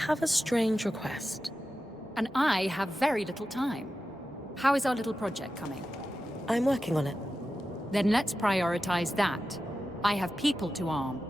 have a strange request. And I have very little time. How is our little project coming? I'm working on it. Then let's prioritize that. I have people to arm.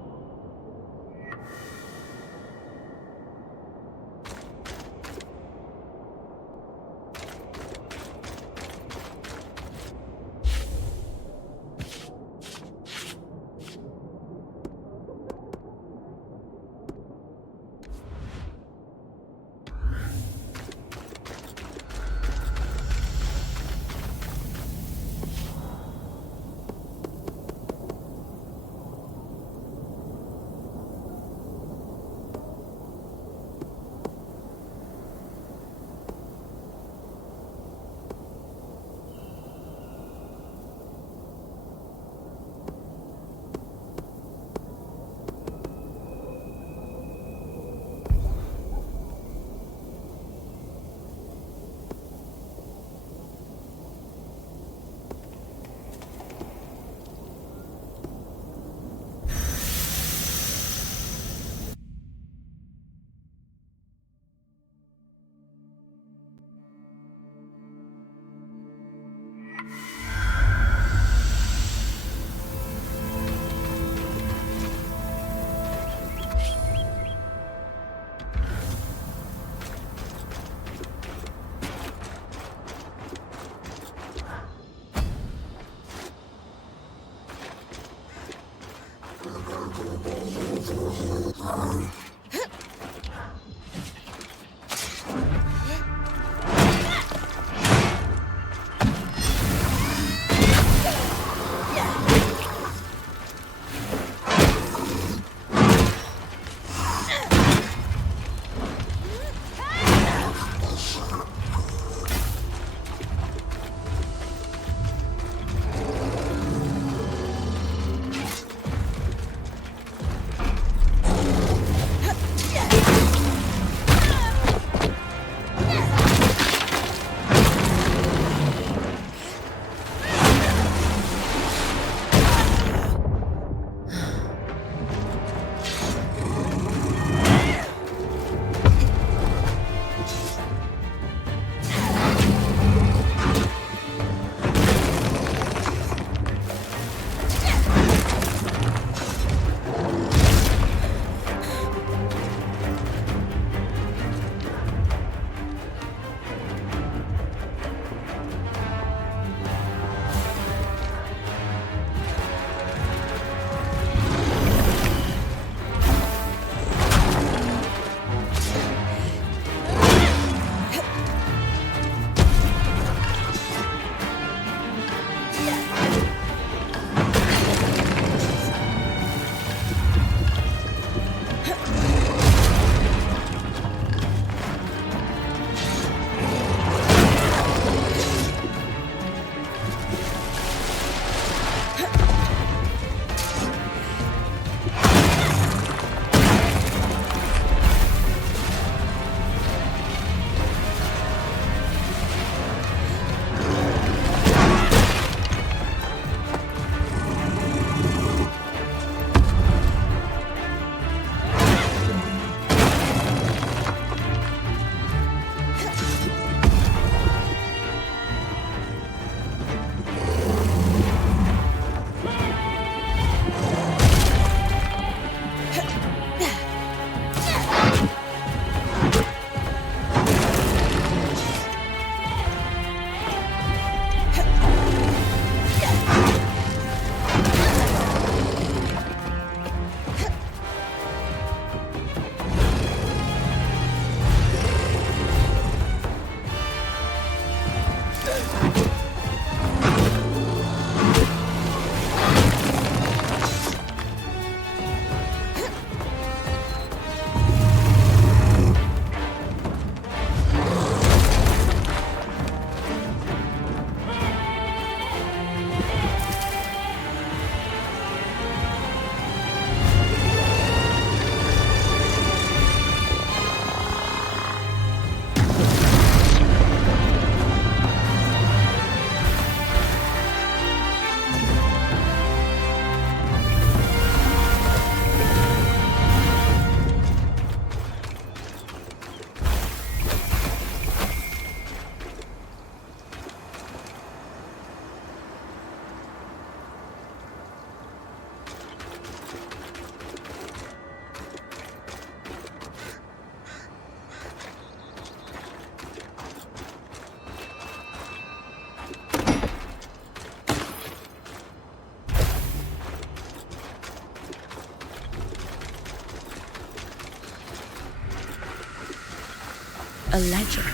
A ledger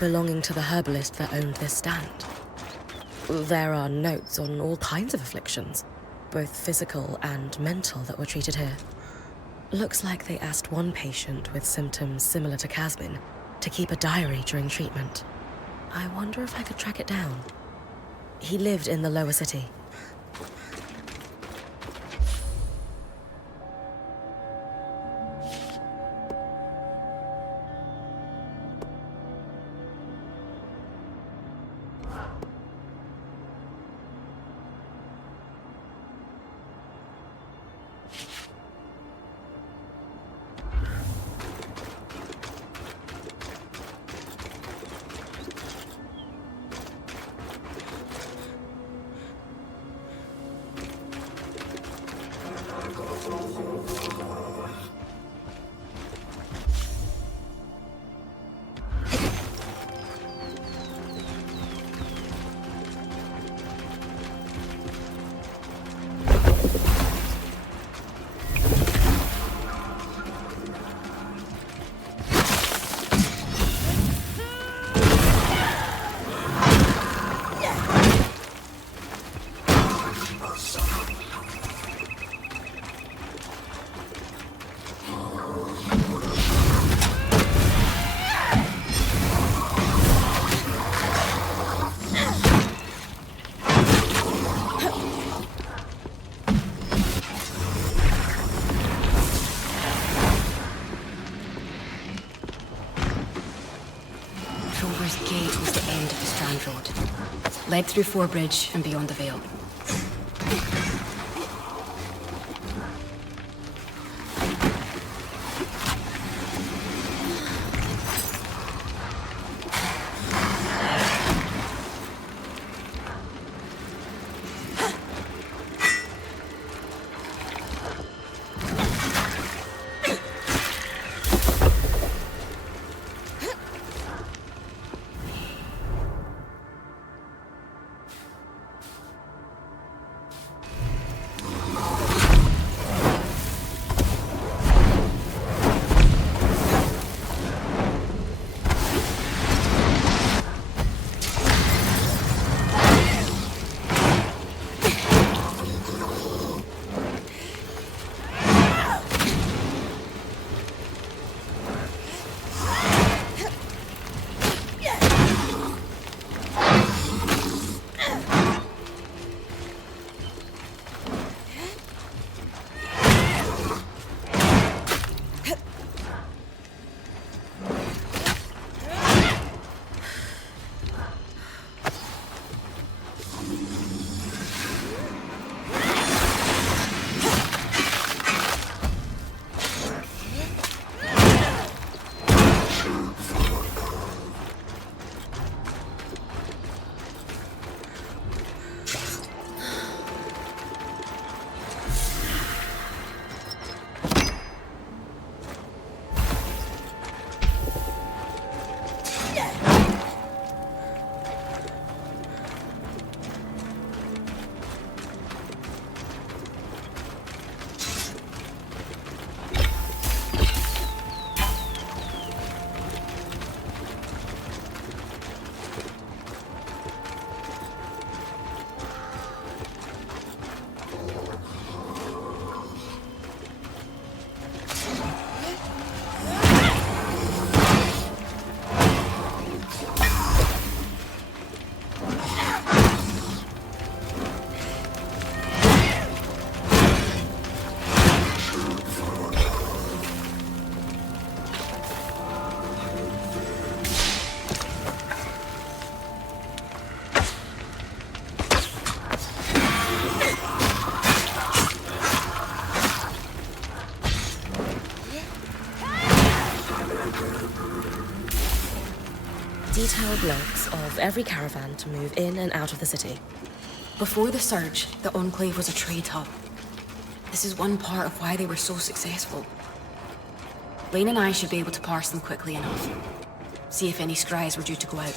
belonging to the herbalist that owned this stand. There are notes on all kinds of afflictions, both physical and mental, that were treated here. Looks like they asked one patient with symptoms similar to Casmin to keep a diary during treatment. I wonder if I could track it down. He lived in the lower city. Led through Forbridge and beyond the Vale. Detailed logs of every caravan to move in and out of the city. Before the Surge, the Enclave was a trade hub. This is one part of why they were so successful. Lane and I should be able to parse them quickly enough. See if any scries were due to go out.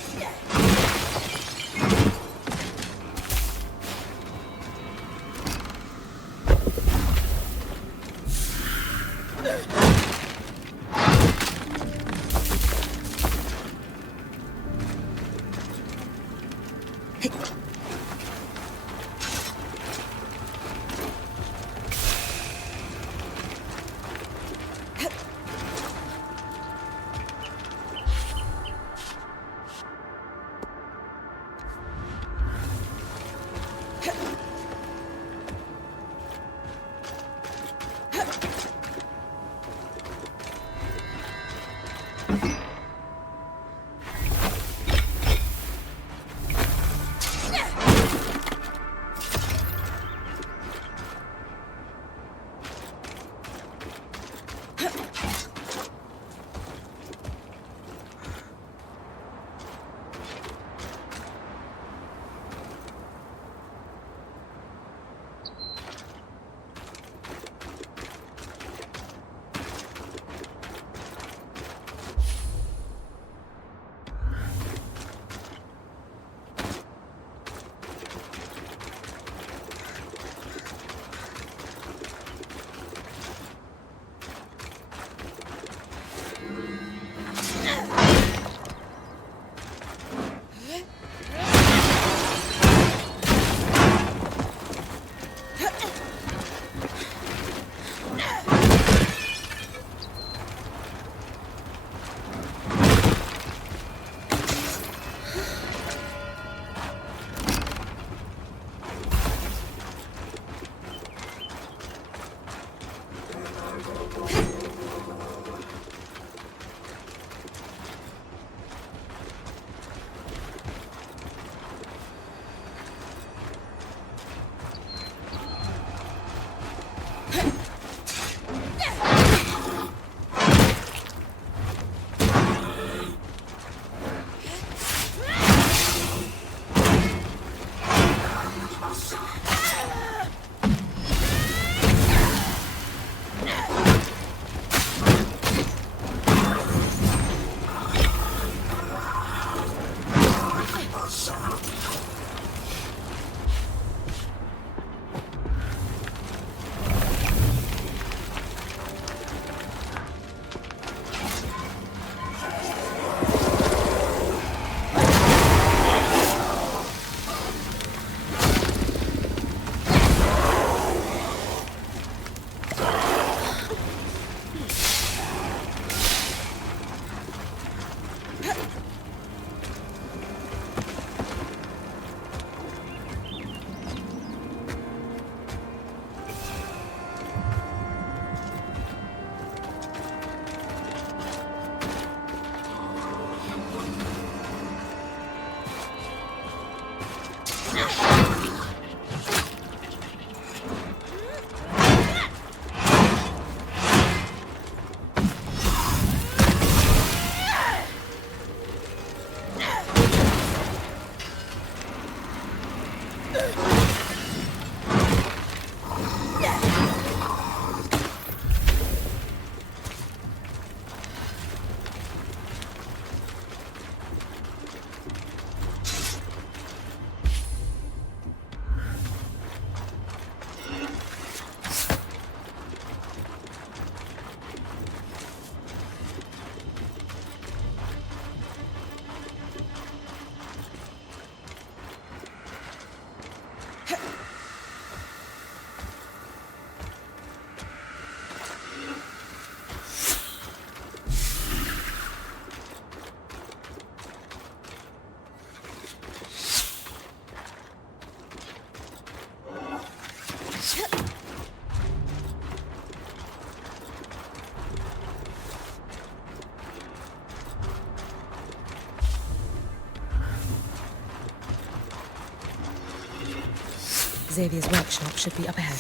Xavier's workshop should be up ahead.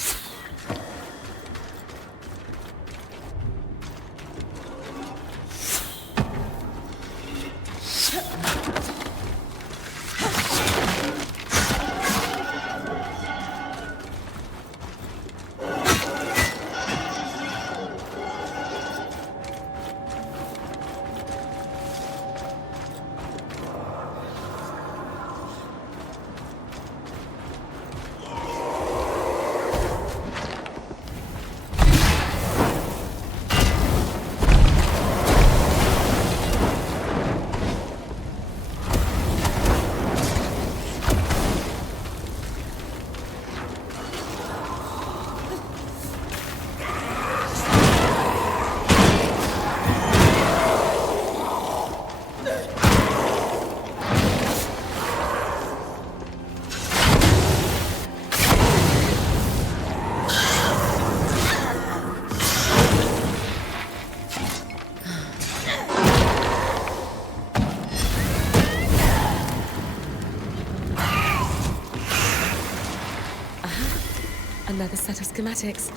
Another set of schematics.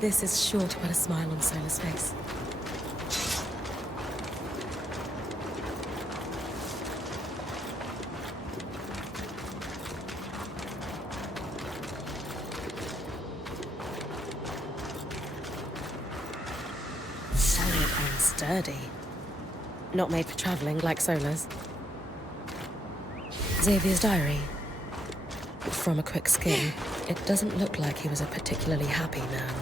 This is sure to put a smile on Sola's face. Solid and sturdy. Not made for traveling like Sola's. Xavier's diary. From a quick skim, it doesn't look like he was a particularly happy man.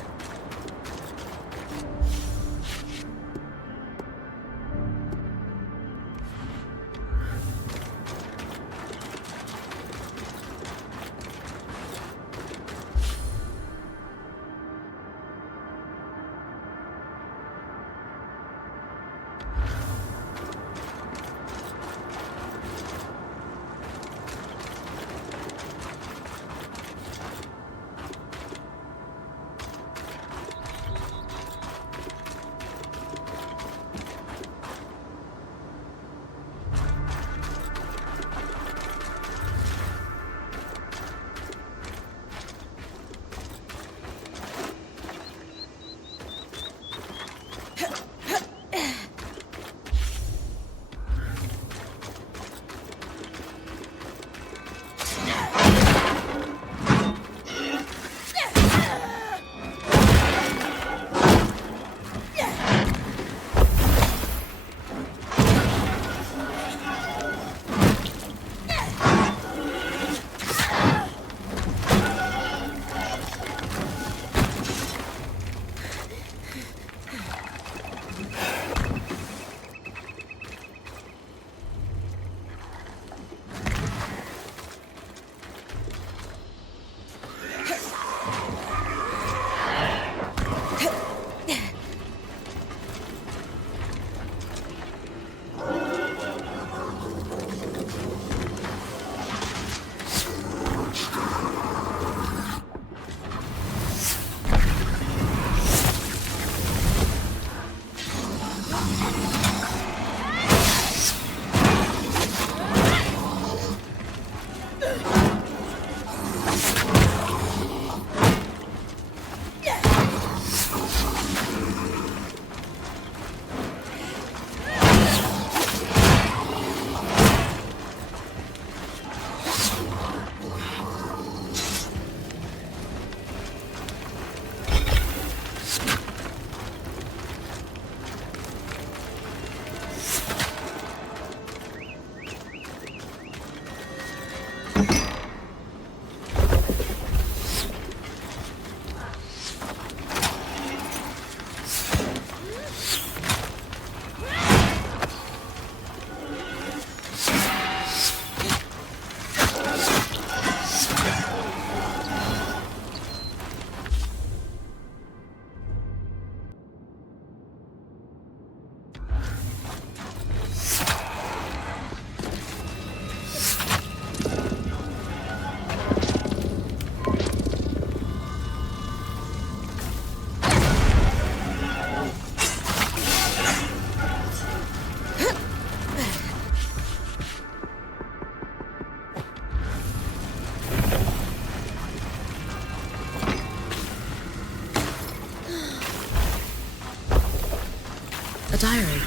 diary.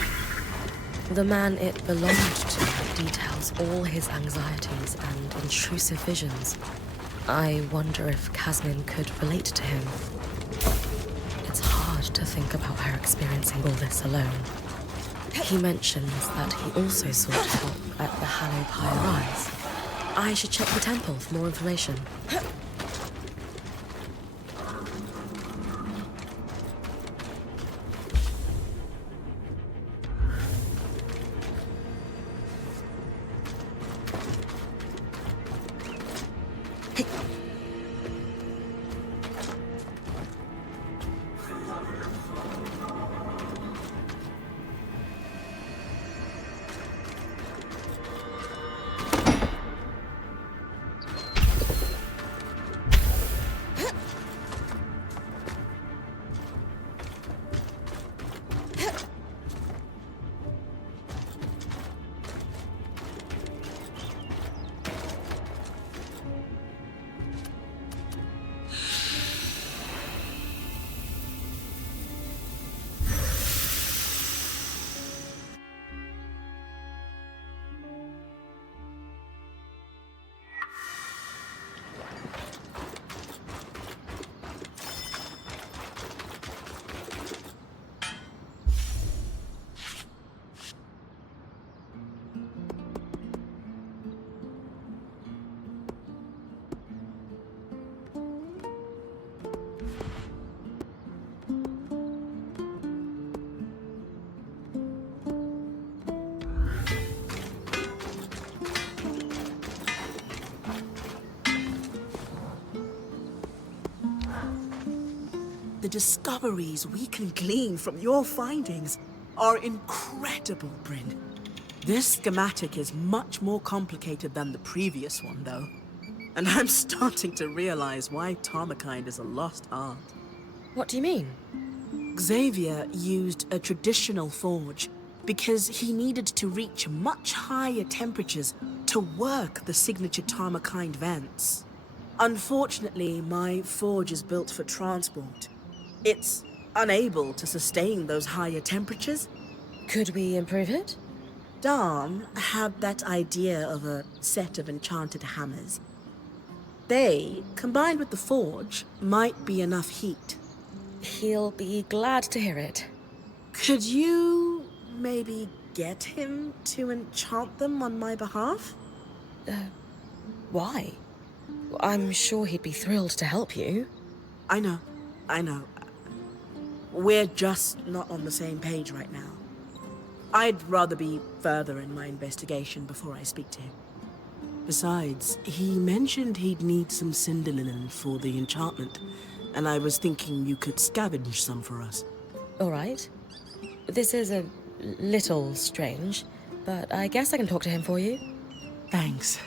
The man it belonged to details all his anxieties and intrusive visions. I wonder if Casmin could relate to him. It's hard to think about her experiencing all this alone. He mentions that he also sought help at the Hallow Pyre Rise. I should check the temple for more information. The discoveries we can glean from your findings are incredible, Bryn. This schematic is much more complicated than the previous one, though. And I'm starting to realize why Tarmakind is a lost art. What do you mean? Xavier used a traditional forge because he needed to reach much higher temperatures to work the signature Tarmakind vents. Unfortunately, my forge is built for transport. It's unable to sustain those higher temperatures. Could we improve it? Dom had that idea of a set of enchanted hammers. They, combined with the forge, might be enough heat. He'll be glad to hear it. Could you maybe get him to enchant them on my behalf? Why? I'm sure he'd be thrilled to help you. I know. We're just not on the same page right now. I'd rather be further in my investigation before I speak to him. Besides, he mentioned he'd need some cinder linen for the enchantment, and I was thinking you could scavenge some for us. All right. This is a little strange, but I guess I can talk to him for you. Thanks.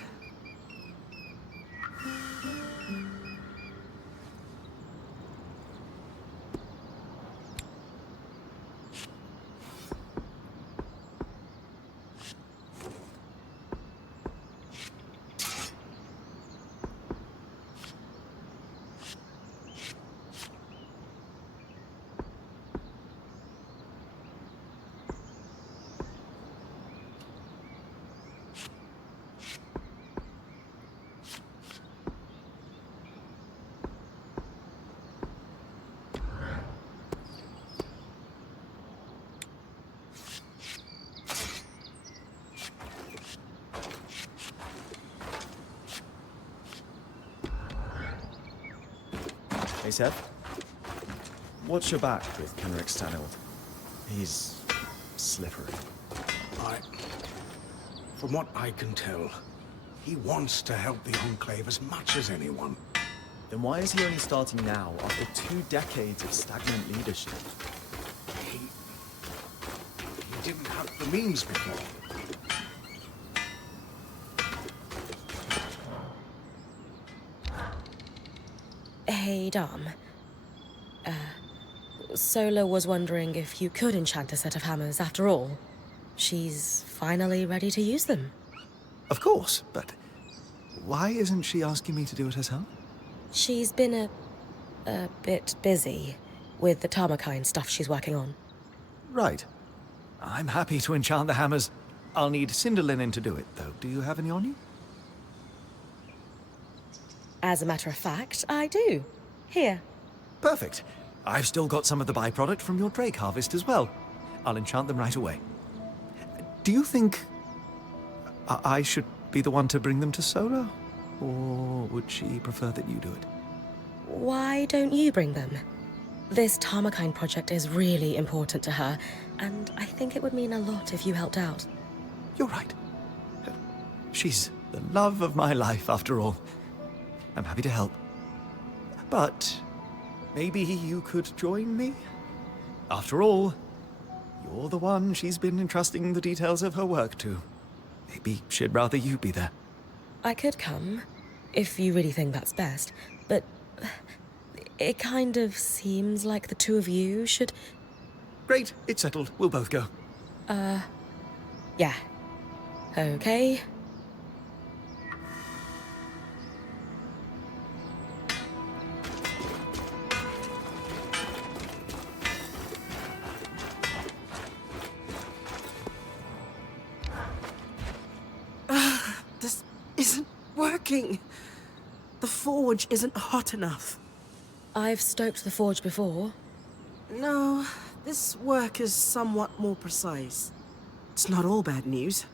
Hey, Seth. What's your back with Kenrick Stanild? He's slippery. From what I can tell, he wants to help the Enclave as much as anyone. Then why is he only starting now, after 2 decades of stagnant leadership? He didn't have the means before. Hey, Dom. Sola was wondering if you could enchant a set of hammers after all. She's finally ready to use them. Of course, but why isn't she asking me to do it herself? She's been a bit busy with the Tarmakind stuff she's working on. Right. I'm happy to enchant the hammers. I'll need cinder linen to do it, though. Do you have any on you? As a matter of fact, I do. Here. Perfect. I've still got some of the byproduct from your drake harvest as well. I'll enchant them right away. Do you think I should be the one to bring them to Sola? Or would she prefer that you do it? Why don't you bring them? This Tarmakine project is really important to her, and I think it would mean a lot if you helped out. You're right. She's the love of my life, after all. I'm happy to help. But maybe you could join me? After all, you're the one she's been entrusting the details of her work to. Maybe she'd rather you be there. I could come, if you really think that's best, but it kind of seems like the two of you should... Great, it's settled. We'll both go. Yeah. Okay. This isn't working. The forge isn't hot enough. I've stoked the forge before. No, this work is somewhat more precise. It's not all bad news.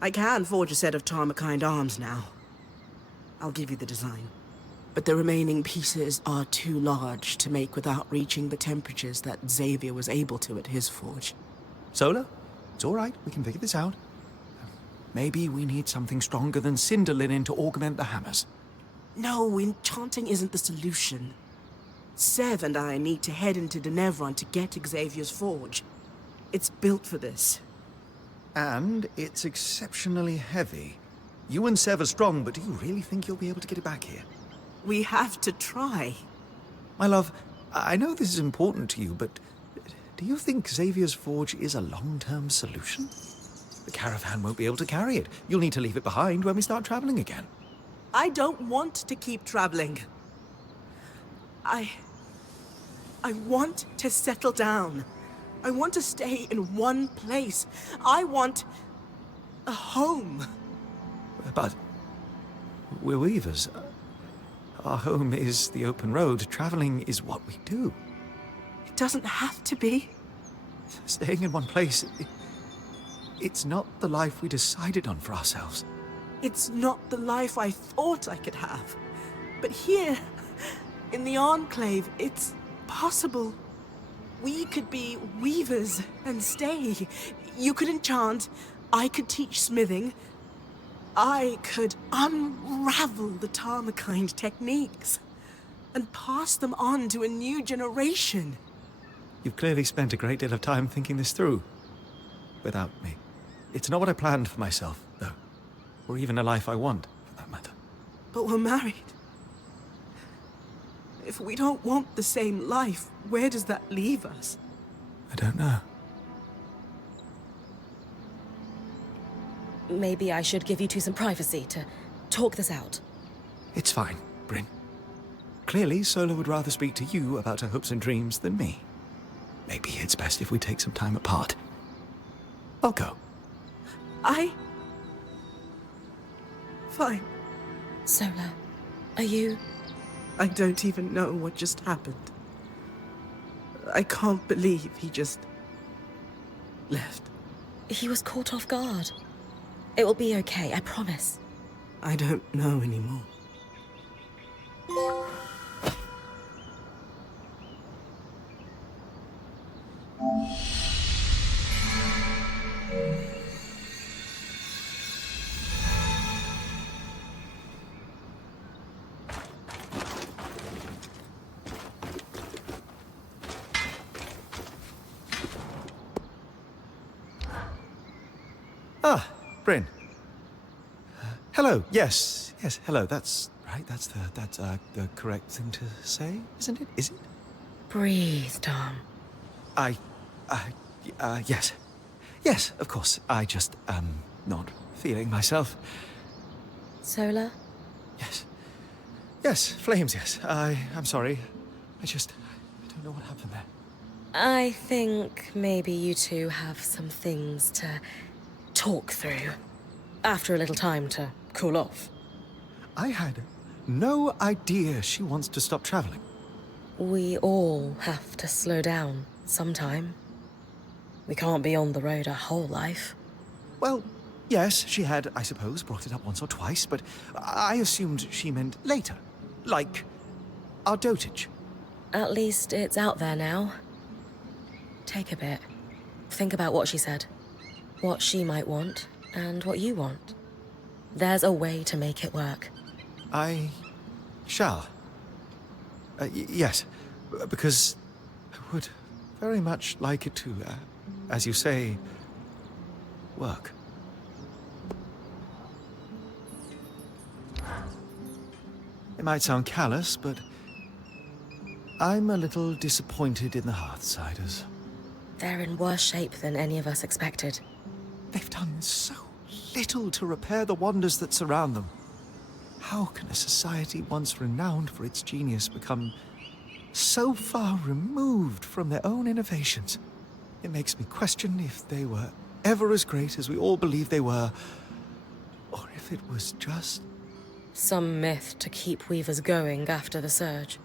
I can forge a set of Tarmakine arms now. I'll give you the design. But the remaining pieces are too large to make without reaching the temperatures that Xavier was able to at his forge. Sola, it's all right. We can figure this out. Maybe we need something stronger than cinder linen to augment the hammers. No, enchanting isn't the solution. Sev and I need to head into Dynevran to get Xavier's forge. It's built for this. And it's exceptionally heavy. You and Sev are strong, but do you really think you'll be able to get it back here? We have to try. My love, I know this is important to you, but do you think Xavier's forge is a long-term solution? The caravan won't be able to carry it. You'll need to leave it behind when we start traveling again. I don't want to keep traveling. I want to settle down. I want to stay in one place. I want a home. But we're weavers. Our home is the open road. Traveling is what we do. It doesn't have to be. Staying in one place, it's not the life we decided on for ourselves. It's not the life I thought I could have. But here, in the Enclave, it's possible. We could be weavers and stay. You could enchant, I could teach smithing. I could unravel the Tarmakine techniques and pass them on to a new generation. You've clearly spent a great deal of time thinking this through. Without me. It's not what I planned for myself, though. Or even a life I want, for that matter. But we're married. If we don't want the same life, where does that leave us? I don't know. Maybe I should give you two some privacy to talk this out. It's fine, Bryn. Clearly, Sola would rather speak to you about her hopes and dreams than me. Maybe it's best if we take some time apart. I'll go. Fine. Sola, are you... I don't even know what just happened. I can't believe he just... left. He was caught off guard. It will be okay, I promise. I don't know anymore. Ah, Bryn. Hello. Yes, hello. That's right. That's the correct thing to say, isn't it? Is it? Breathe, Tom. Yes. Yes, of course. I just, not feeling myself. Sola? Yes. Yes, flames, yes. I'm sorry. I don't know what happened there. I think maybe you two have some things to talk through. After a little time to cool off. I had no idea she wants to stop traveling. We all have to slow down sometime. We can't be on the road our whole life. Well, yes, she had, I suppose, brought it up once or twice, but I assumed she meant later. Like our dotage. At least it's out there now. Take a bit. Think about what she said. What she might want, and what you want. There's a way to make it work. I shall. Yes, because I would very much like it to, as you say, work. It might sound callous, but I'm a little disappointed in the Hearthsiders. They're in worse shape than any of us expected. They've done so little to repair the wonders that surround them. How can a society once renowned for its genius become so far removed from their own innovations? It makes me question if they were ever as great as we all believe they were, or if it was just... Some myth to keep Weavers going after the surge.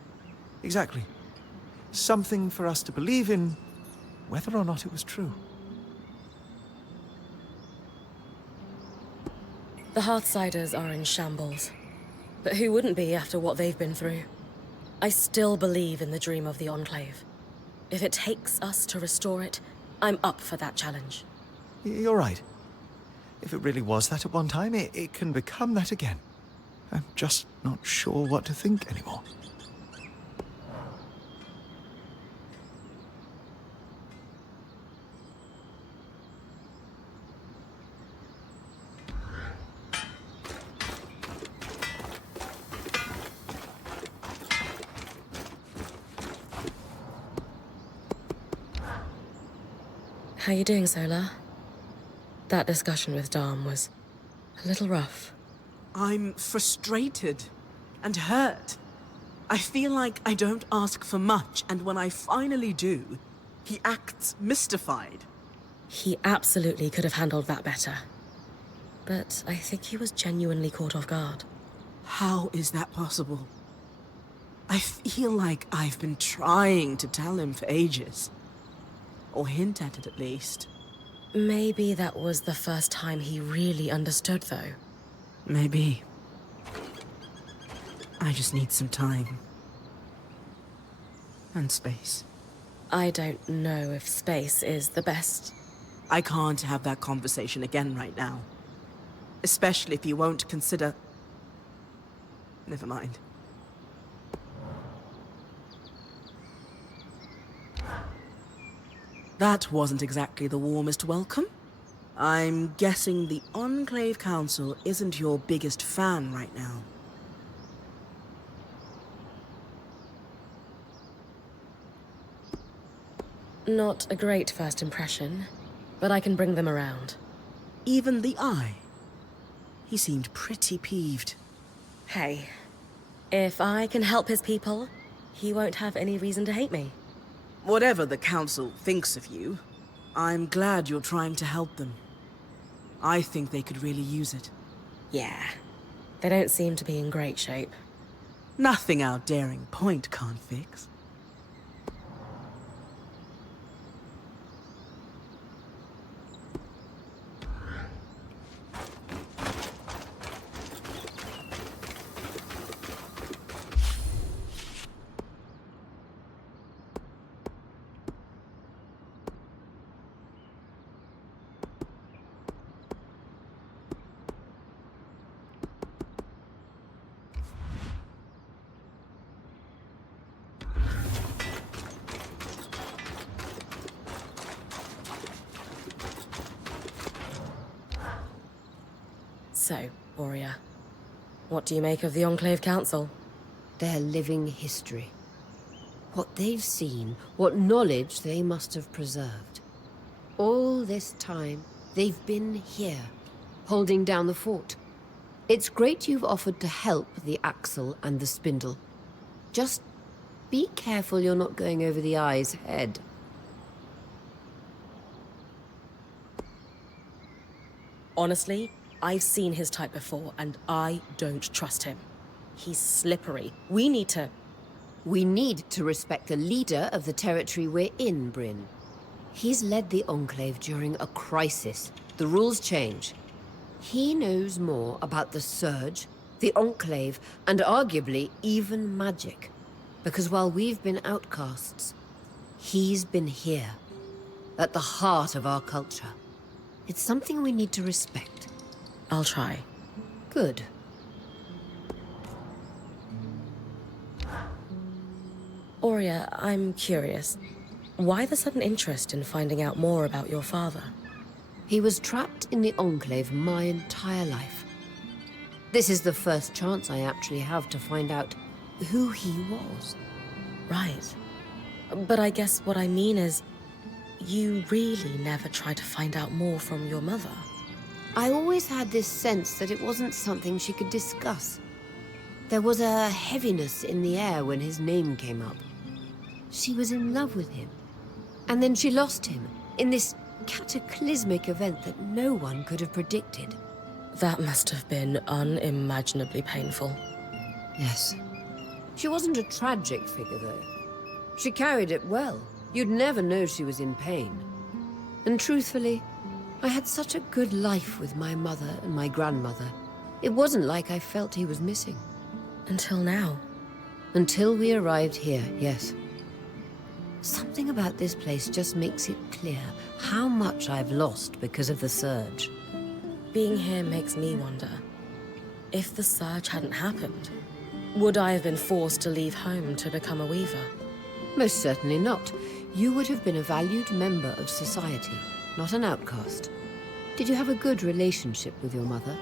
Exactly. Something for us to believe in, whether or not it was true. The Hearthsiders are in shambles. But who wouldn't be after what they've been through? I still believe in the dream of the Enclave. If it takes us to restore it, I'm up for that challenge. You're right. If it really was that at one time, it can become that again. I'm just not sure what to think anymore. How you doing, Solar? That discussion with Dom was a little rough. I'm frustrated and hurt. I feel like I don't ask for much, and when I finally do, he acts mystified. He absolutely could have handled that better. But I think he was genuinely caught off guard. How is that possible? I feel like I've been trying to tell him for ages. Or hint at it, at least. Maybe that was the first time he really understood, though. Maybe. I just need some time. And space. I don't know if space is the best. I can't have that conversation again right now. Especially if you won't consider... Never mind. That wasn't exactly the warmest welcome. I'm guessing the Enclave Council isn't your biggest fan right now. Not a great first impression, but I can bring them around. Even the Eye. He seemed pretty peeved. Hey, if I can help his people, he won't have any reason to hate me. Whatever the Council thinks of you, I'm glad you're trying to help them. I think they could really use it. Yeah, they don't seem to be in great shape. Nothing our daring point can't fix. So, Aurea, what do you make of the Enclave Council? Their living history. What they've seen, what knowledge they must have preserved. All this time, they've been here, holding down the fort. It's great you've offered to help the Axle and the Spindle. Just be careful you're not going over the Eye's head. Honestly, I've seen his type before, and I don't trust him. He's slippery. We need to respect the leader of the territory we're in, Bryn. He's led the Enclave during a crisis. The rules change. He knows more about the Surge, the Enclave, and arguably even magic. Because while we've been outcasts, he's been here, at the heart of our culture. It's something we need to respect. I'll try. Good. Aurea, I'm curious. Why the sudden interest in finding out more about your father? He was trapped in the Enclave my entire life. This is the first chance I actually have to find out who he was. Right. But I guess what I mean is, you really never tried to find out more from your mother. I always had this sense that it wasn't something she could discuss. There was a heaviness in the air when his name came up. She was in love with him. And then she lost him in this cataclysmic event that no one could have predicted. That must have been unimaginably painful. Yes. She wasn't a tragic figure, though. She carried it well. You'd never know she was in pain. And truthfully, I had such a good life with my mother and my grandmother. It wasn't like I felt he was missing. Until now. Until we arrived here, yes. Something about this place just makes it clear how much I've lost because of the Surge. Being here makes me wonder. If the Surge hadn't happened, would I have been forced to leave home to become a weaver? Most certainly not. You would have been a valued member of society, not an outcast. Did you have a good relationship with your mother?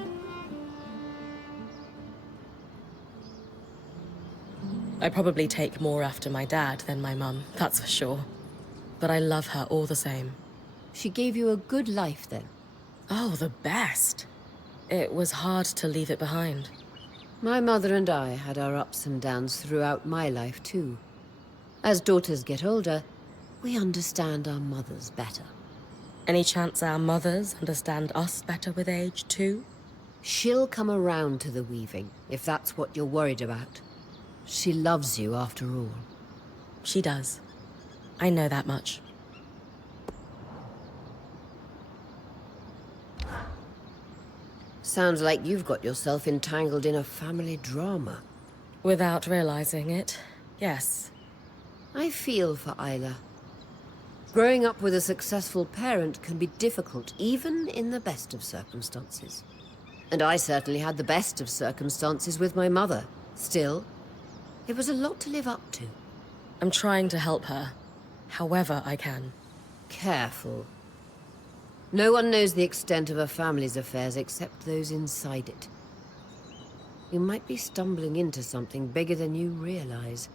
I probably take more after my dad than my mum, that's for sure. But I love her all the same. She gave you a good life, then? Oh, the best. It was hard to leave it behind. My mother and I had our ups and downs throughout my life, too. As daughters get older, we understand our mothers better. Any chance our mothers understand us better with age, too? She'll come around to the weaving, if that's what you're worried about. She loves you, after all. She does. I know that much. Sounds like you've got yourself entangled in a family drama. Without realizing it, yes. I feel for Isla. Growing up with a successful parent can be difficult, even in the best of circumstances. And I certainly had the best of circumstances with my mother. Still, it was a lot to live up to. I'm trying to help her, however I can. Careful. No one knows the extent of a family's affairs except those inside it. You might be stumbling into something bigger than you realize.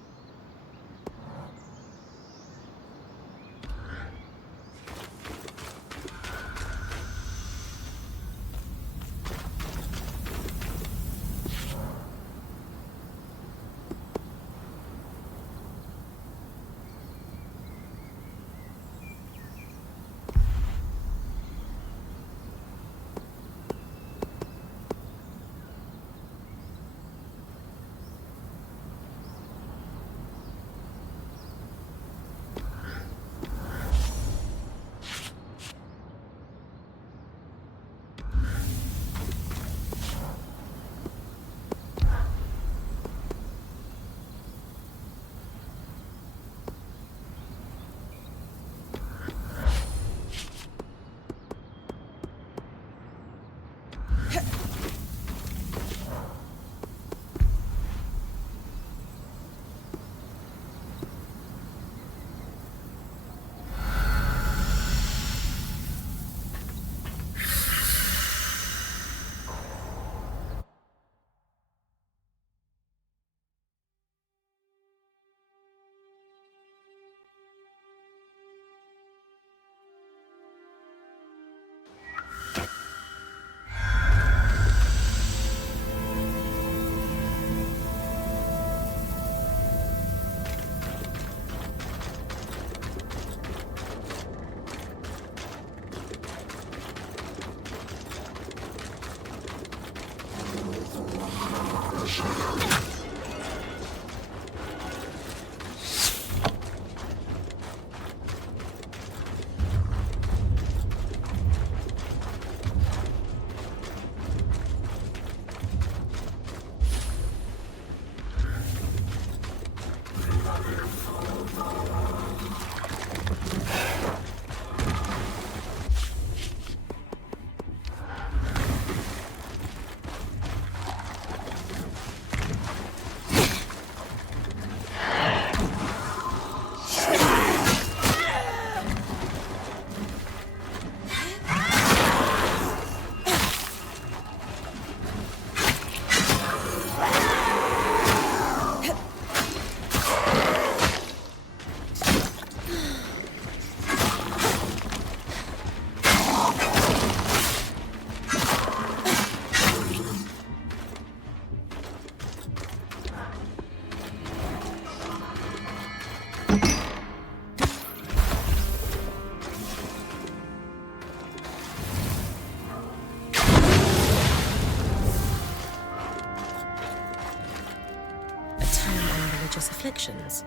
religious afflictions.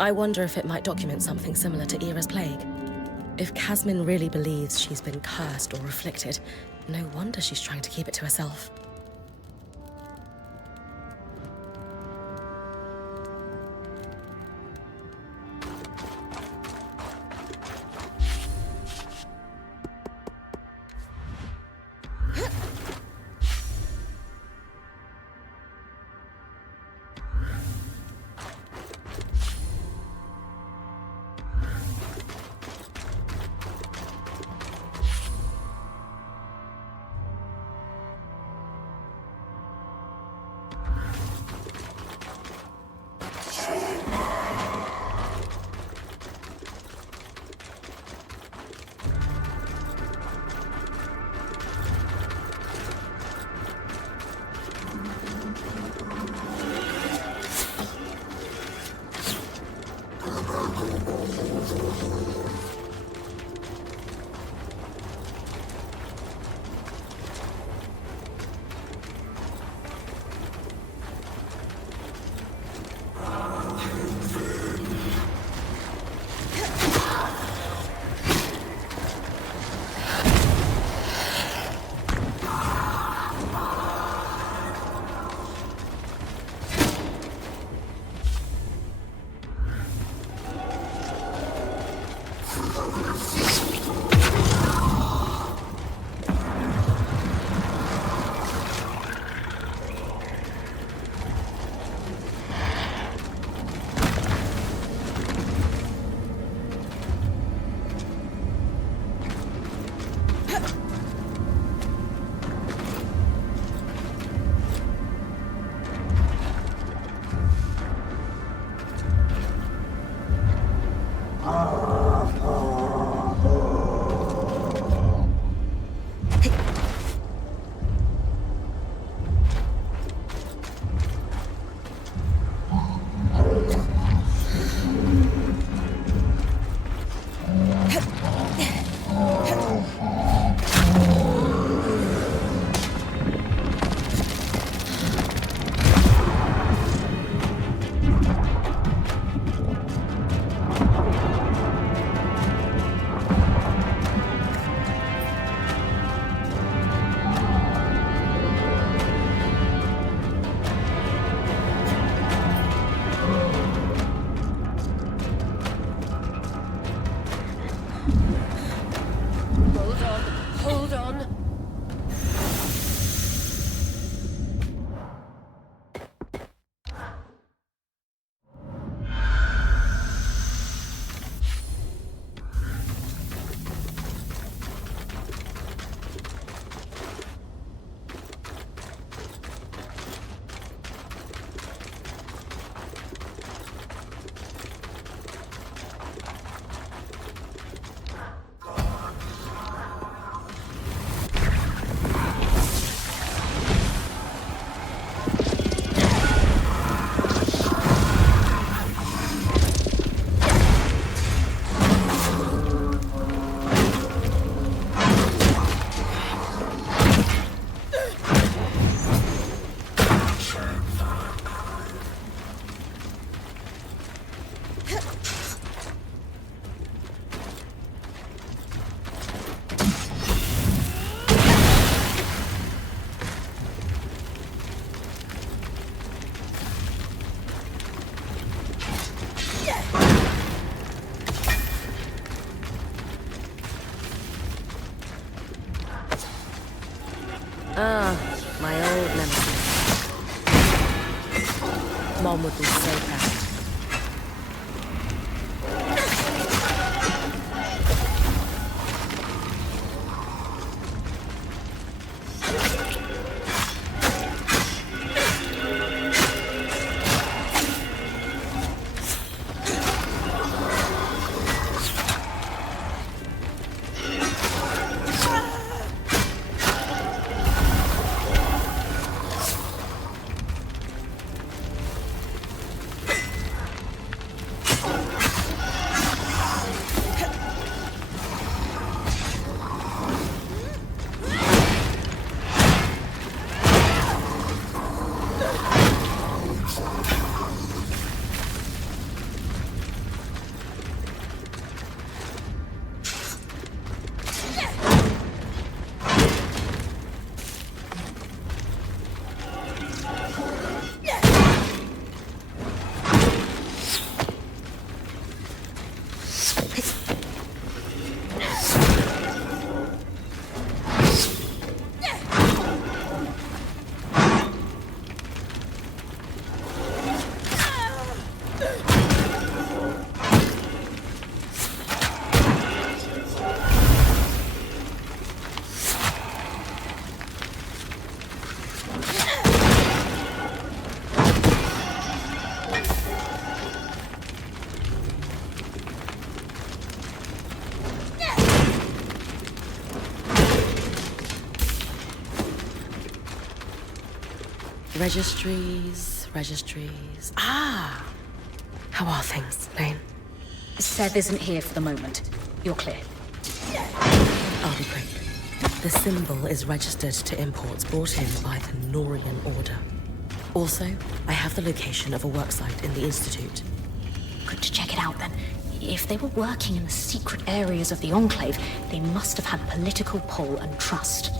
I wonder if it might document something similar to Era's plague. If Casmin really believes she's been cursed or afflicted, no wonder she's trying to keep it to herself. Ah, my old nemesis. Mom would be so proud. Registries. Ah! How are things, Lane? Seth isn't here for the moment. You're clear. I'll be quick. The symbol is registered to imports brought in by the Norian Order. Also, I have the location of a worksite in the Institute. Good to check it out then. If they were working in the secret areas of the Enclave, they must have had political pull and trust.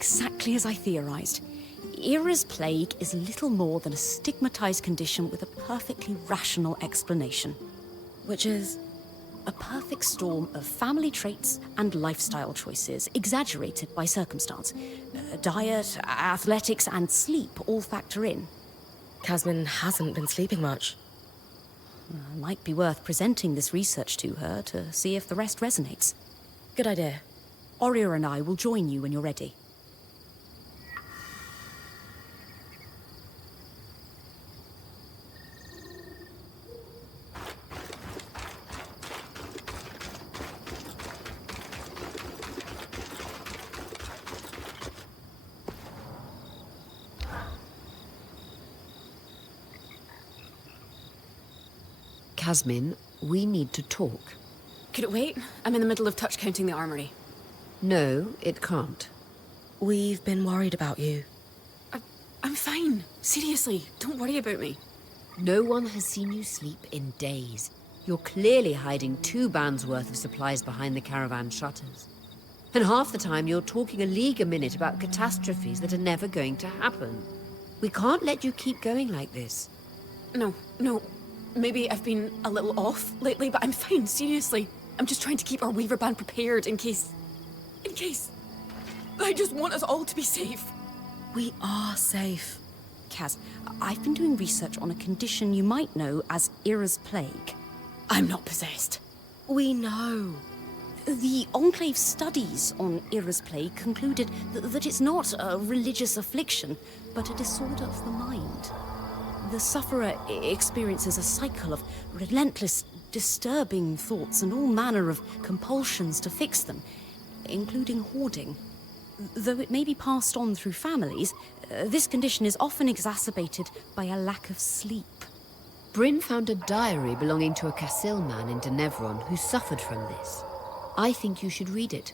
exactly as I theorized. Era's plague is little more than a stigmatized condition with a perfectly rational explanation. Which is? A perfect storm of family traits and lifestyle choices, exaggerated by circumstance. Diet, athletics, and sleep all factor in. Casmin hasn't been sleeping much. Might be worth presenting this research to her to see if the rest resonates. Good idea. Oria and I will join you when you're ready. Casmin, we need to talk. Could it wait? I'm in the middle of touch counting the armory. No, it can't. We've been worried about you. I'm fine. Seriously, don't worry about me. No one has seen you sleep in days. You're clearly hiding 2 bands worth of supplies behind the caravan shutters. And half the time you're talking a league a minute about catastrophes that are never going to happen. We can't let you keep going like this. No. Maybe I've been a little off lately, but I'm fine, seriously. I'm just trying to keep our Weaver band prepared in case... I just want us all to be safe. We are safe. Kaz, I've been doing research on a condition you might know as Era's plague. I'm not possessed. We know. The Enclave studies on Era's plague concluded that it's not a religious affliction, but a disorder of the mind. The sufferer experiences a cycle of relentless, disturbing thoughts and all manner of compulsions to fix them, including hoarding. Though it may be passed on through families, this condition is often exacerbated by a lack of sleep. Bryn found a diary belonging to a Cassil man in Dynevran who suffered from this. I think you should read it.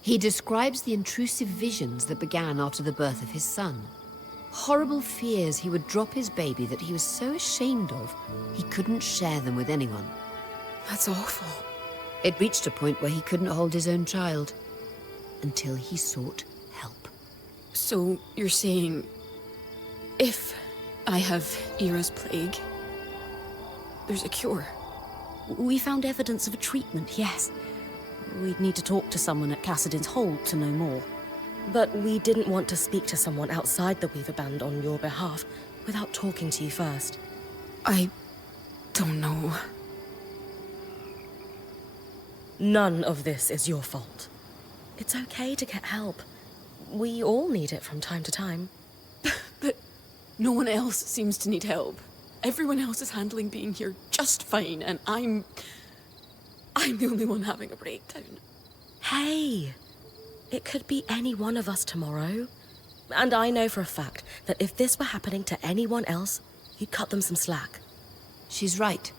He describes the intrusive visions that began after the birth of his son. Horrible fears he would drop his baby that he was so ashamed of, he couldn't share them with anyone. That's awful. It reached a point where he couldn't hold his own child, until he sought help. So, you're saying... if I have Era's plague, there's a cure? We found evidence of a treatment, yes. We'd need to talk to someone at Cassidin's Hold to know more. But we didn't want to speak to someone outside the Weaver Band on your behalf without talking to you first. I don't know. None of this is your fault. It's okay to get help. We all need it from time to time. But no one else seems to need help. Everyone else is handling being here just fine, and I'm the only one having a breakdown. Hey! It could be any one of us tomorrow. And I know for a fact that if this were happening to anyone else, you'd cut them some slack. She's right.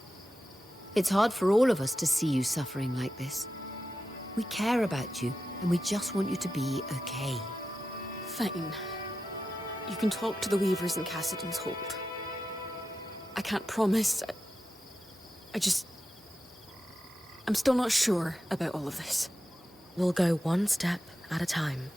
It's hard for all of us to see you suffering like this. We care about you, and we just want you to be okay. Fine. You can talk to the Weavers in Cassidin's Hold. I can't promise. I'm still not sure about all of this. We'll go one step at a time.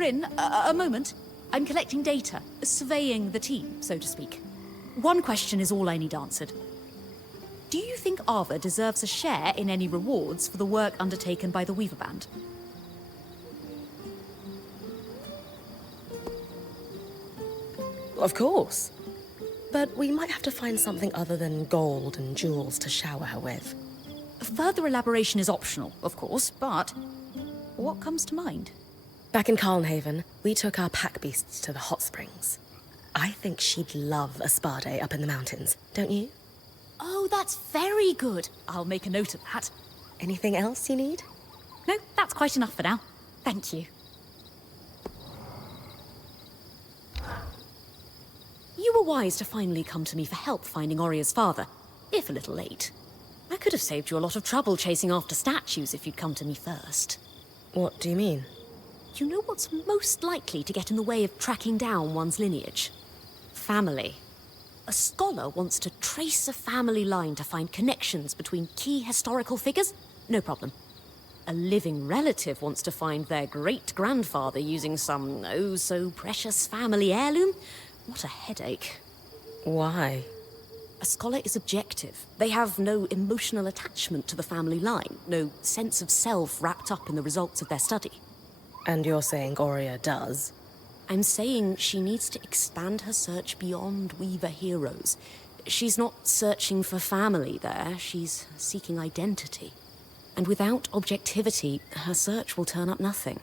Bryn, a moment. I'm collecting data, surveying the team, so to speak. One question is all I need answered. Do you think Ava deserves a share in any rewards for the work undertaken by the Weaver Band? Of course. But we might have to find something other than gold and jewels to shower her with. Further elaboration is optional, of course, but what comes to mind? Back in Calnhaven, we took our pack beasts to the hot springs. I think she'd love a spa day up in the mountains, don't you? Oh, that's very good. I'll make a note of that. Anything else you need? No, that's quite enough for now. Thank you. You were wise to finally come to me for help finding Oria's father, if a little late. I could have saved you a lot of trouble chasing after statues if you'd come to me first. What do you mean? You know what's most likely to get in the way of tracking down one's lineage? Family. A scholar wants to trace a family line to find connections between key historical figures? No problem. A living relative wants to find their great-grandfather using some oh-so-precious family heirloom? What a headache. Why? A scholar is objective. They have no emotional attachment to the family line, no sense of self wrapped up in the results of their study. And you're saying Oria does? I'm saying she needs to expand her search beyond Weaver heroes. She's not searching for family there, she's seeking identity. And without objectivity, her search will turn up nothing.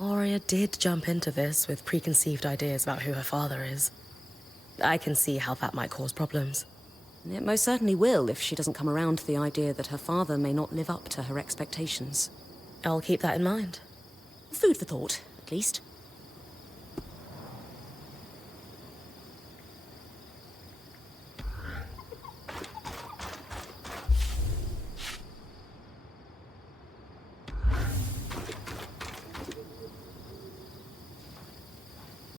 Oria did jump into this with preconceived ideas about who her father is. I can see how that might cause problems. It most certainly will if she doesn't come around to the idea that her father may not live up to her expectations. I'll keep that in mind. Food for thought, at least.